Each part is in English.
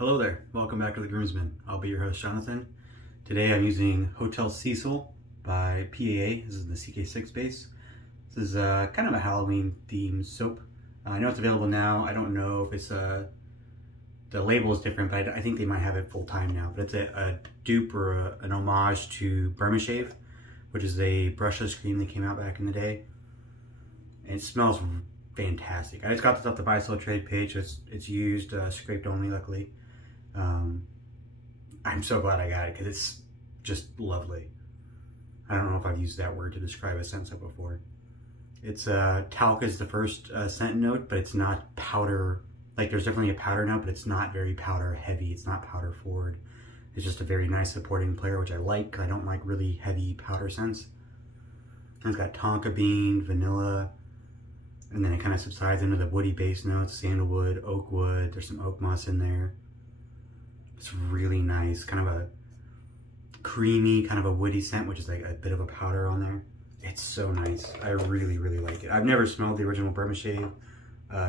Hello there, welcome back to The Groomsman. I'll be your host, Jonathan. Today I'm using Hotel Cecil by PAA. This is the CK6 base. This is kind of a Halloween themed soap. I know it's available now. I don't know if it's the label is different, but I think they might have it full time now. But it's a dupe or an homage to Burma Shave, which is a brushless cream that came out back in the day. And it smells fantastic. I just got this off the buy sell trade page. It's used, scraped only, luckily. I'm so glad I got it because it's just lovely. I don't know if I've used that word to describe a scent soap before. It's talc is the first scent note, but it's not powder. Like, there's definitely a powder note, but it's not very powder heavy. It's not powder forward. It's just a very nice supporting player, which I like. I don't like really heavy powder scents. And it's got tonka bean, vanilla, and then it kind of subsides into the woody base notes, sandalwood, oak wood. There's some oak moss in there. It's really nice, kind of a creamy, kind of a woody scent, which is like a bit of a powder on there. It's so nice. I really, really like it. I've never smelled the original Burma Shave,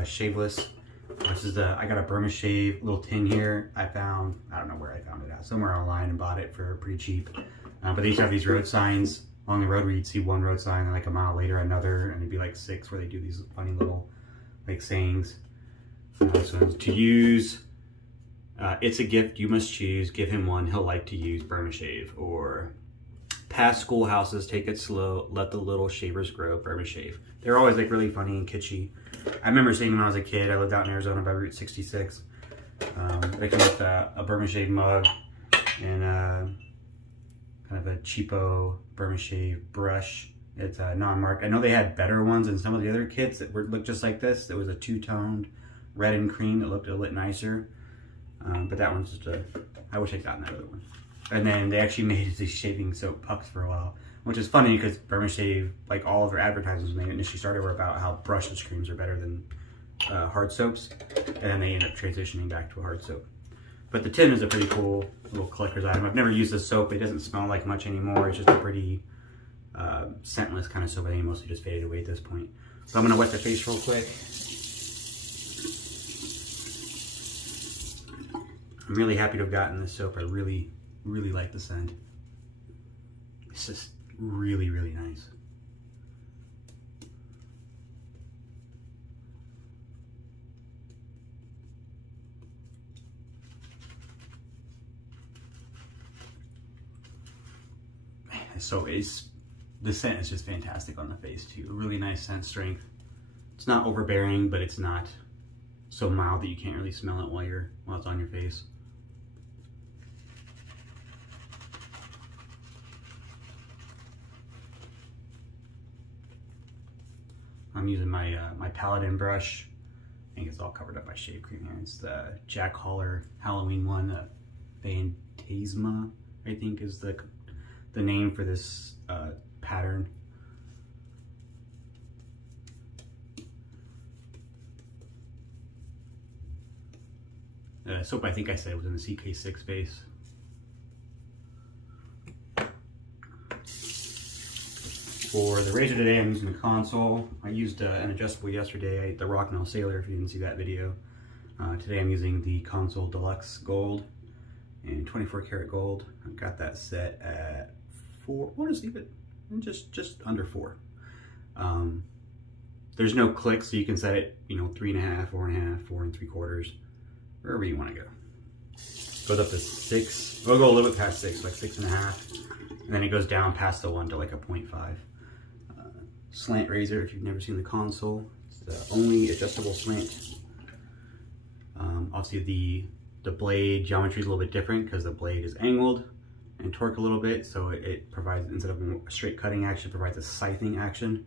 shaveless. This is I got a Burma Shave little tin here. I don't know where I found it at, somewhere online, and bought it for pretty cheap. But they used to have these road signs along the road where you'd see one road sign and like a mile later another, and it'd be like 6 where they do these funny little like sayings. So to use, it's a gift you must choose, give him one he'll like to use, Burma Shave. Or past schoolhouses, take it slow, let the little shavers grow, Burma Shave. They're always like really funny and kitschy. I remember seeing them when I was a kid. I lived out in Arizona by Route 66. They come with a Burma Shave mug and kind of a cheapo Burma Shave brush. It's non-marked. I know they had better ones than some of the other kits that looked just like this. There was a two-toned red and cream that looked a little nicer. But that one's just I wish I'd gotten that other one. And then they actually made these shaving soap pucks for a while, which is funny because Burma Shave, like all of their advertisements when they initially started, were about how brushless creams are better than hard soaps. And then they end up transitioning back to a hard soap. But the tin is a pretty cool little collector's item. I've never used this soap. It doesn't smell like much anymore. It's just a pretty scentless kind of soap. I think it mostly just faded away at this point. So I'm gonna wet the face real quick. I'm really happy to have gotten this soap. I really, really like the scent. It's just really, really nice. So the scent is just fantastic on the face too. A really nice scent strength. It's not overbearing, but it's not so mild that you can't really smell it while it's on your face. I'm using my my Paladin brush. I think it's all covered up by shave cream here. It's the Jack Holler Halloween one. Phantasma, I think, is the name for this pattern. Soap, I think I said, was in the CK6 base. For the razor today, I'm using the Konsul. I used an adjustable yesterday, the Rocknell Sailor, if you didn't see that video. Today I'm using the Konsul Deluxe Gold in 24 karat gold. I've got that set at 4, we'll just leave it just under 4. There's no click, so you can set it, 3.5, 4.5, 4 3/4, wherever you want to go. Goes up to 6, we'll go a little bit past 6, like 6.5, and then it goes down past the 1 to like a 0.5. Slant razor, if you've never seen the Konsul, it's the only adjustable slant. Obviously the blade geometry is a little bit different because the blade is angled and torqued a little bit, so it provides, instead of a straight cutting action, it provides a scything action.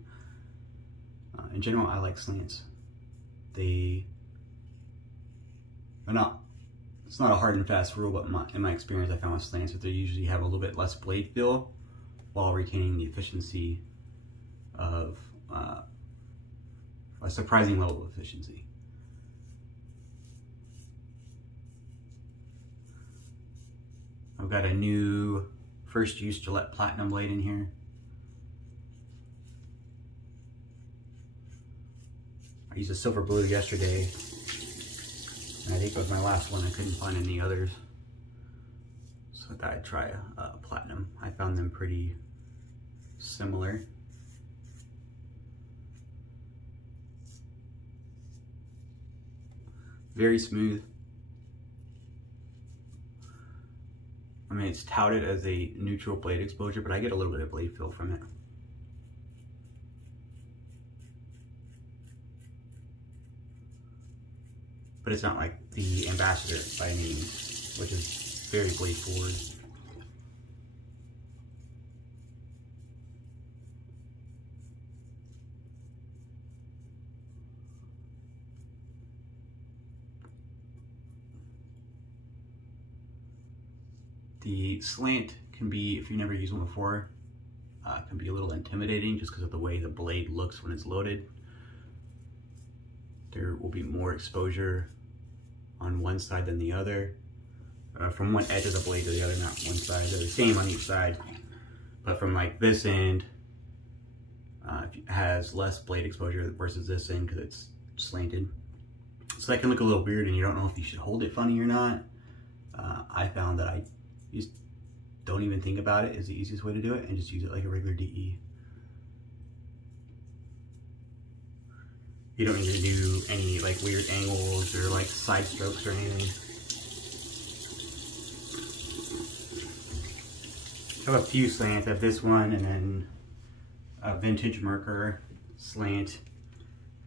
In general, I like slants. They are not, it's not a hard and fast rule, but in my experience, I found with slants that they usually have a little bit less blade feel while retaining the efficiency of a surprising level of efficiency. I've got a new first use Gillette Platinum blade in here. I used a silver blue yesterday. And I think it was my last one. I couldn't find any others. So I thought I'd try a Platinum. I found them pretty similar. Very smooth. I mean, it's touted as a neutral blade exposure, but I get a little bit of blade feel from it. But it's not like the Ambassador by any means, which is very blade forward. The slant can be, if you've never used one before, can be a little intimidating just because of the way the blade looks when it's loaded. There will be more exposure on one side than the other. From one edge of the blade to the other, not one side. They're the same on each side. But from like this end, it has less blade exposure versus this end because it's slanted. So that can look a little weird and you don't know if you should hold it funny or not. I found that I just don't even think about it is the easiest way to do it and just use it like a regular DE. You don't need to do any like weird angles or like side strokes or anything. I have a few slants. I have this one and then a vintage Merker slant,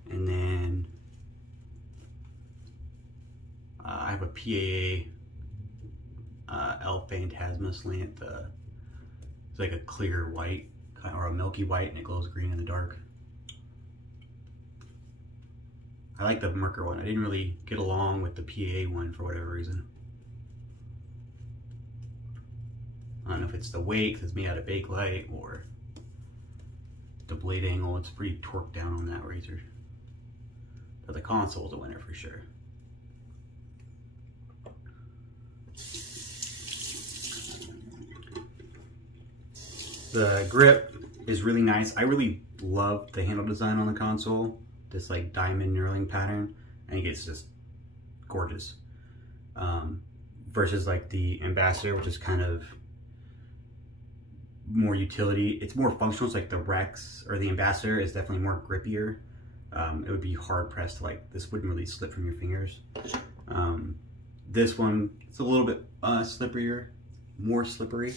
and then I have a PAA El Phantasma slant. It's like a clear white or a milky white and it glows green in the dark. I like the Merker one. I didn't really get along with the PAA one for whatever reason. I don't know if it's the weight, 'cause it's made out of Bakelite, or the blade angle. It's pretty torqued down on that razor. But the Konsul is a winner for sure. The grip is really nice. I really love the handle design on the Konsul. This like diamond knurling pattern. I think it's just gorgeous. Versus like the Ambassador, which is kind of more utility. It's more functional. It's like the Rex or the Ambassador is definitely more grippier. It would be hard pressed to like, this wouldn't really slip from your fingers. This one, it's a little bit slipperier, more slippery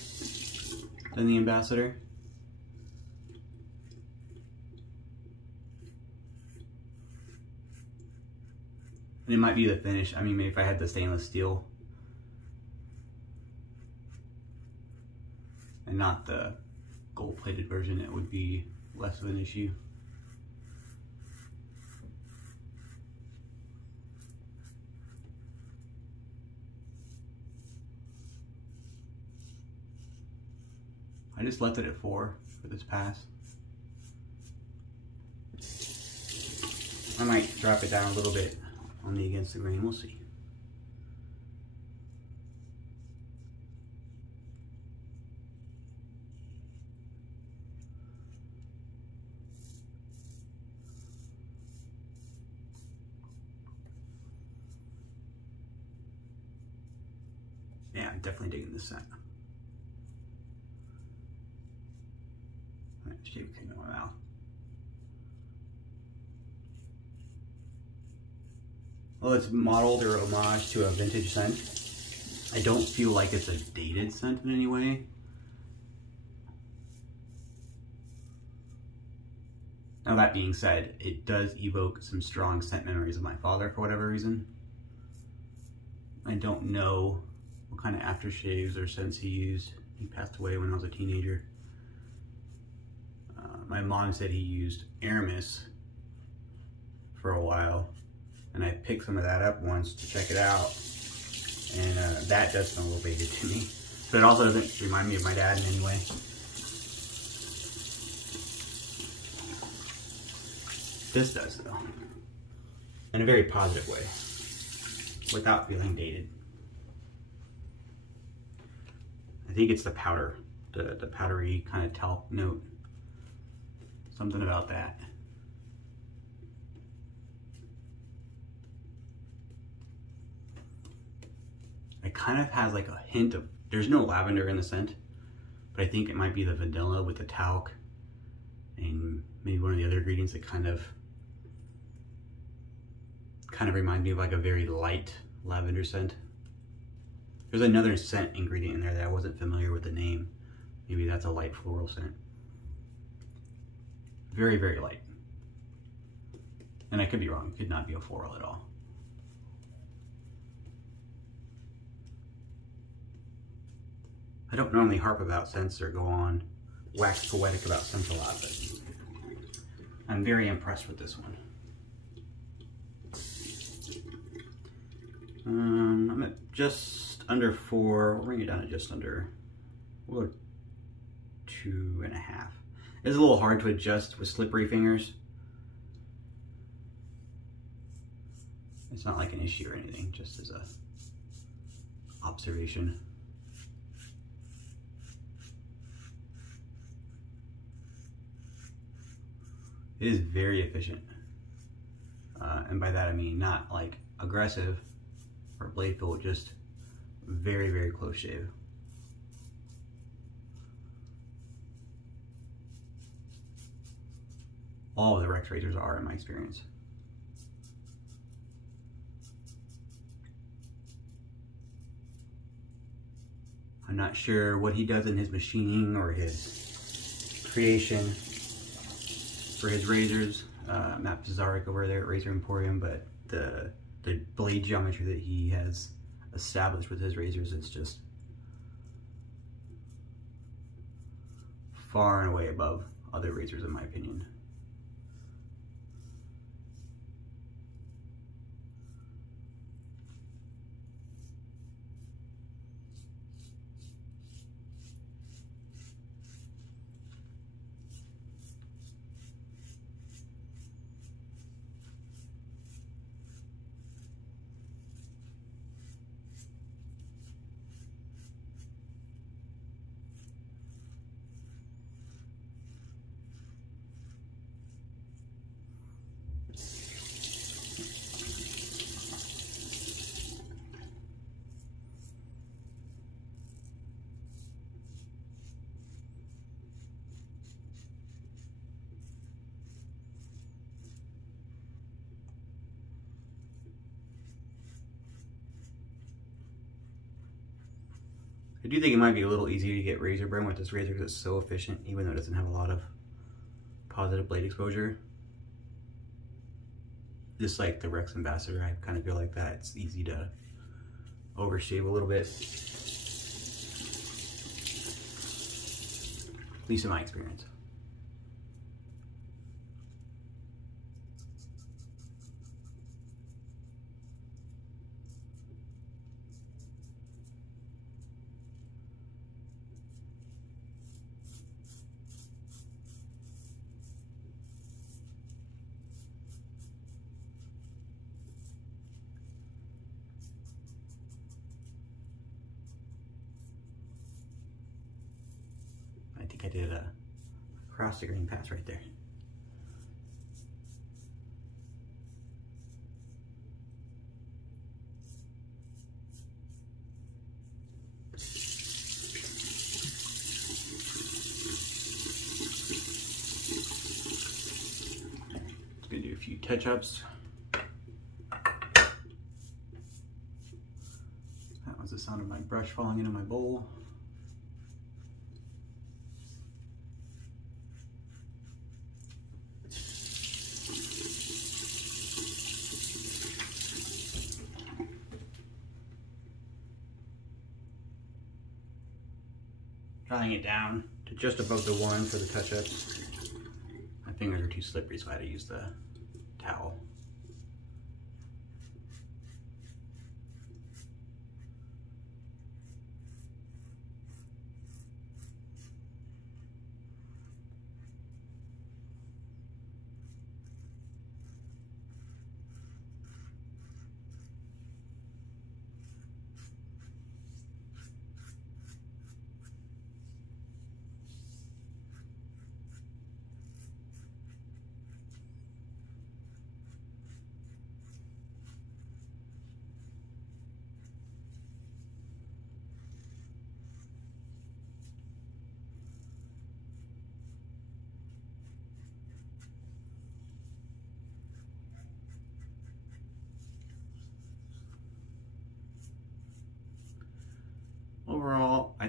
than the Ambassador. And it might be the finish. I mean, maybe if I had the stainless steel and not the gold-plated version, it would be less of an issue. I just left it at 4 for this pass. I might drop it down a little bit on the against the grain, we'll see. Yeah, I'm definitely digging this scent. Shave came in my mouth. Well, it's modeled or homage to a vintage scent. I don't feel like it's a dated scent in any way. Now that being said, it does evoke some strong scent memories of my father for whatever reason. I don't know what kind of aftershaves or scents he used. He passed away when I was a teenager. My mom said he used Aramis for a while, and I picked some of that up once to check it out, and that does smell a little dated to me, but it also doesn't remind me of my dad in any way. This does though, in a very positive way, without feeling dated. I think it's the powder, the powdery kind of talc note. Something about that. kind of has like a hint of, there's no lavender in the scent, but I think it might be the vanilla with the talc and maybe one of the other ingredients that kind of reminds me of like a very light lavender scent. There's another scent ingredient in there that I wasn't familiar with the name. Maybe that's a light floral scent. Very, very light. And I could be wrong, it could not be a floral at all. I don't normally harp about scents or go on wax poetic about scents a lot, but I'm very impressed with this one. I'm at just under 4. We'll bring it down to just under, we'll go 2.5. It's a little hard to adjust with slippery fingers. It's not like an issue or anything, just as a observation. It is very efficient. And by that I mean not like aggressive or blade feel, just very, very close shave. All of the Rex razors are, in my experience. I'm not sure what he does in his machining or his creation for his razors. Matt Pizarnik over there at Razor Emporium, but the blade geometry that he has established with his razors is just far and away above other razors, in my opinion. I do think it might be a little easier to get razor burn with this razor because it's so efficient, even though it doesn't have a lot of positive blade exposure. Just like the Rex Ambassador, I kind of feel like that. It's easy to overshave a little bit. At least in my experience. I think I did a cross the grain pass right there. Just gonna do a few touch-ups. That was the sound of my brush falling into my bowl. Drawing it down to just above the 1 for the touch-ups. My fingers are too slippery, so I had to use the towel.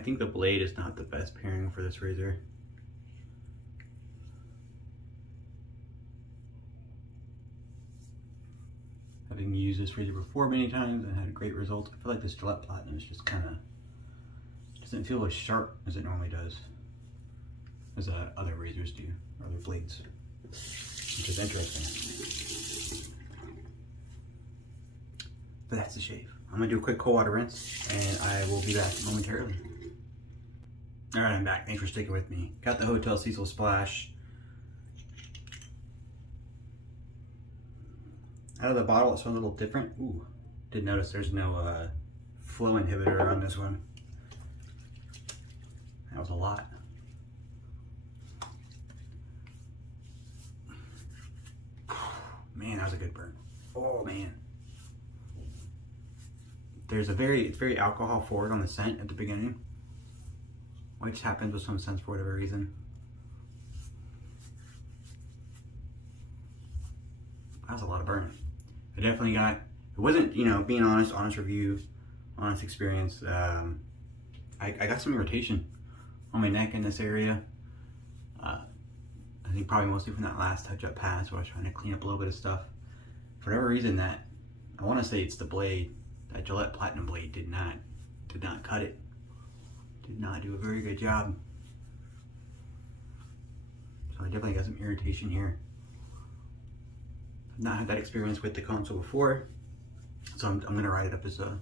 think the blade is not the best pairing for this razor. Having used this razor before many times and had great results, I feel like this Gillette Platinum is just kind of, doesn't feel as sharp as it normally does, as other razors do, or other blades, which is interesting. But that's the shave. I'm gonna do a quick cold water rinse, and I will be back momentarily. All right, I'm back. Thanks for sticking with me. Got the Hotel Cecil splash. Out of the bottle, it smells a little different. Ooh, did notice there's no flow inhibitor on this one. That was a lot. Man, that was a good burn. Oh man. It's very alcohol forward on the scent at the beginning, which happens with some scents for whatever reason. That was a lot of burn. I definitely got, it wasn't, you know, being honest review, honest experience. I got some irritation on my neck in this area. I think probably mostly from that last touch-up pass where I was trying to clean up a little bit of stuff. For whatever reason, I want to say it's the blade. That Gillette Platinum blade did not cut it. Did not do a very good job. So I definitely got some irritation here. I've not had that experience with the Konsul before, so I'm gonna write it up as or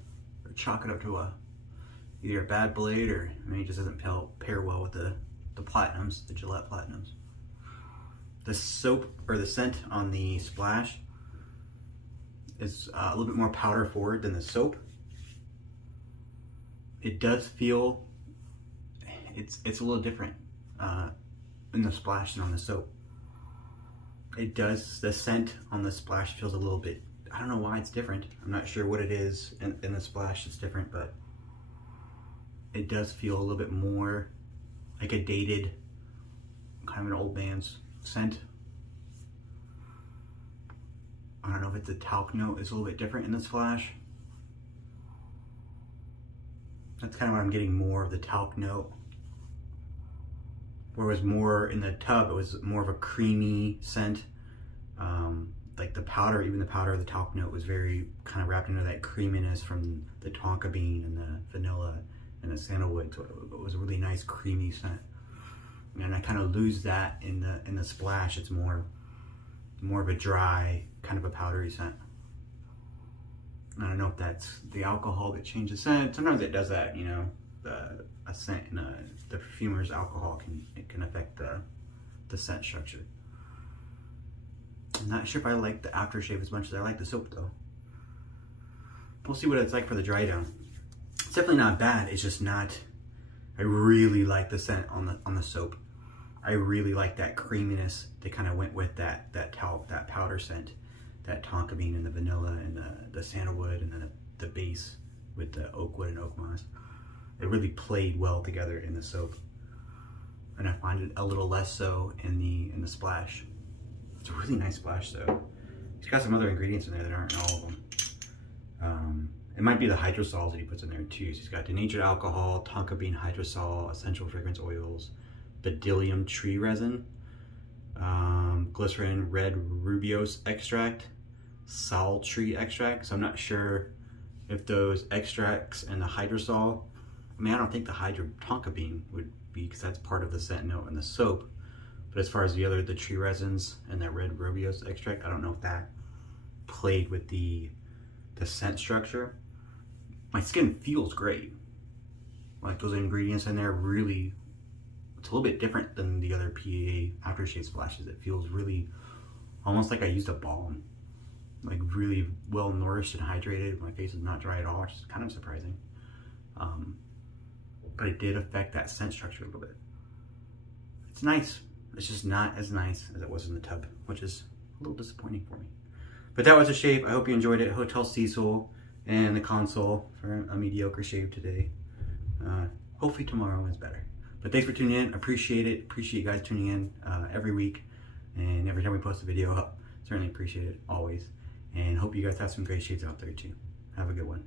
chalk it up to either a bad blade, or maybe it just doesn't pair well with the Platinums, the Gillette Platinums. The soap, or the scent on the splash, is a little bit more powder forward than the soap. It does feel, it's a little different in the splash than on the soap. It does, the scent on the splash feels a little bit, I don't know why it's different. I'm not sure what it is in the splash that's different, but it does feel a little bit more like a dated, kind of an old man's scent. I don't know if it's the talc note is a little bit different in this splash. That's kind of what I'm getting, more of the talc note. Whereas more in the tub, it was more of a creamy scent. Like the powder, even the powder of the talc note was very kind of wrapped into that creaminess from the tonka bean and the vanilla and the sandalwood. So it was a really nice creamy scent. And I kind of lose that in the splash. It's more of a dry, kind of a powdery scent. I don't know if that's the alcohol that changes scent. Sometimes it does that, you know, a scent in the perfumer's alcohol can affect the scent structure. I'm not sure if I like the aftershave as much as I like the soap though. We'll see what it's like for the dry down. It's definitely not bad, it's just not, I really like the scent on the soap. I really like that creaminess that kind of went with that talc, that powder scent, that tonka bean and the vanilla and the sandalwood, and then the base with the oak wood and oak moss. It really played well together in the soap, and I find it a little less so in the splash. It's a really nice splash though. It's got some other ingredients in there that aren't in all of them. It might be the hydrosols that he puts in there too. So he's got denatured alcohol, tonka bean hydrosol, essential fragrance oils, bdellium tree resin, glycerin, red rubiose extract, sal tree extract. So I'm not sure if those extracts and the hydrosol, I mean, I don't think the tonka bean would be, because that's part of the scent note in the soap. But as far as the tree resins and that red rubiose extract, I don't know if that played with the scent structure. My skin feels great. Like those ingredients in there really, it's a little bit different than the other PAA aftershave splashes. It feels really almost like I used a balm. Like really well nourished and hydrated. My face is not dry at all, which is kind of surprising. But it did affect that scent structure a little bit. It's nice. It's just not as nice as it was in the tub, which is a little disappointing for me. But that was a shave. I hope you enjoyed it. Hotel Cecil and the Konsul for a mediocre shave today. Hopefully tomorrow is better. But thanks for tuning in. Appreciate it. Appreciate you guys tuning in every week. And every time we post a video up. Certainly appreciate it, always. And hope you guys have some great shaves out there too. Have a good one.